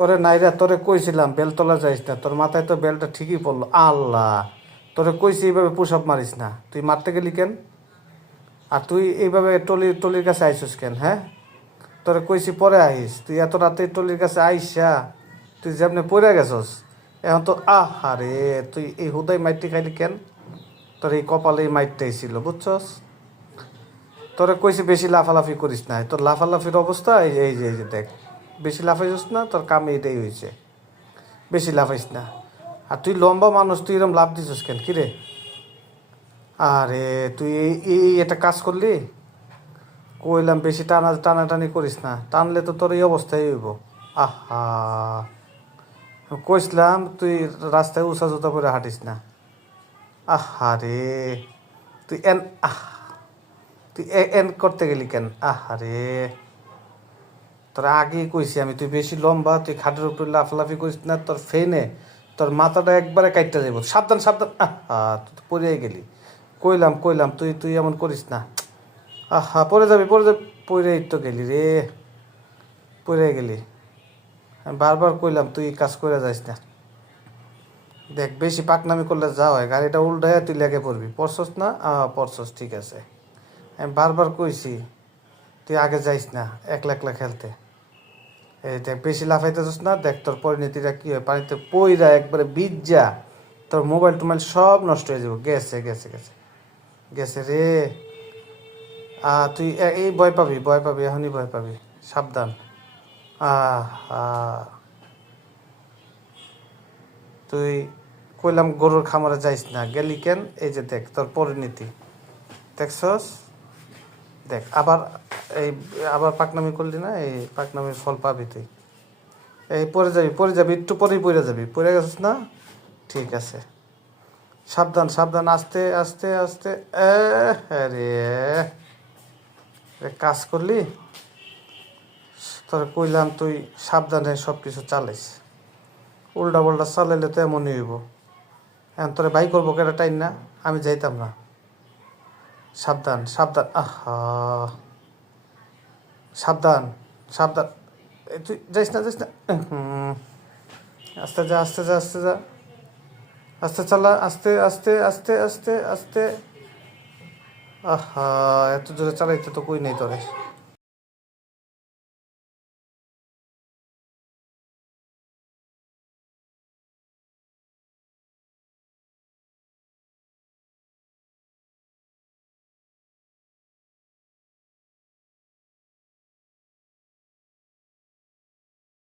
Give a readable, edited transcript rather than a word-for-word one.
ওরে নাইরা, তোরে কইছিলাম বেলতলা যাইস না, তোর মাথায় তো বেলটা ঠিকই পড়লো। আল্লাহ, তোরে কইছি এইভাবে পুশ আপ মারিস না, তুই মারতে গেলি কেন? আর তুই এইভাবে টলির টলির কাছে আইসিস কেন? হ্যাঁ, তোরে কইছি পরে আইস, তুই এত রাতে টলির কাছে আইসা তুই যেমনি পড়ে গেছস। এখন তো আহারে, তুই এই হুদাই মাইটটি খাইলি কেন? তোর এই কপালে এই মাইটটাই ছিল, বুঝছস? তোরে কইছি বেশি লাফালাফি করিস না, তোর লাফালাফির অবস্থা এই যে দেখ, বেশি লাফাইছিস না, তোর কাম এইটাই হয়েছে। বেশি লাফাইস না। আর তুই লম্বা মানুষ, তুই এরকম লাভ দিছিস কেন? কিরে, আরে তুই এই একটা কাজ করলি, কইলাম বেশি টানাটানি করিস না, টানলে তো তোর এই অবস্থাই হইব। আহা, কইসলাম তুই রাস্তায় উঁচা জুতা করে হাঁটিস না। আহারে, তুই এন তুই এন করতে গেলি কেন? আহারে, তোর আগেই কইছি আমি, তুই বেশি লম্বা, তুই খাটের উপরে লাফালাফি করিস না, তোর ফেনে তোর মাথাটা একবারে কাটতে যাবো। সাবধান সাবধান। আহা, তুই তো পড়েই গেলি। কইলাম তুই তুই এমন করিস না। আহা, পড়ে যাবি। পড়েই তো গেলি রে, পড়ে গেলি। আমি বারবার কইলাম তুই কাজ করে যাইস না। দেখ, বেশি পাকনামি করলে যা হয়, গাড়িটা উল্টায় তুই লেগে পড়বি। পড়ছস না? পড়ছস, ঠিক আছে। আমি বারবার কইছি তুই আগে যাইস না একলা একলা খেলতে। এই দেখ, বেশি লাফাইতেছিস না, দেখ তোর পরিণতিটা কি হয়। পানিতে পইরা একবারে যা, তোর মোবাইল টোবাইল সব নষ্ট হয়ে যাবো। গেছে গেছে গেছে গেছে রে। তুই এই ভয় পাবি, এখনই ভয় পাবি। সাবধান। আহ তুই কইলাম গরুর খামারে যাইস না, গেলি কেন? এই যে দেখ তোর পরিণতি, দেখছস? দেখ, আবার পাকনামি করলি না, এই পাকনামির ফল পাবি তুই। এই পড়ে যাবি, একটু পরেই পড়ে যাবি। পড়ে গেছিস না? ঠিক আছে। সাবধান সাবধান, আস্তে আস্তে আস্তে। আরে, কাজ করলি? তোর কইলাম তুই সাবধানে সব কিছু চালাইস, উল্টা পাল্টা চালাইলে তো এমনই হইব। এখন তোরে বাই করবো কেটা টাইম না, আমি যাইতাম না। সাবধান সাবধান। আহা, সাবধান সাবধান। তুই যাইস না। আস্তে যা, আস্তে যা, আস্তে যা, আস্তে চালা, আস্তে আস্তে আস্তে আস্তে আস্তে। আহা, এত জোরে চালাইতে তো কই নেই তোরে।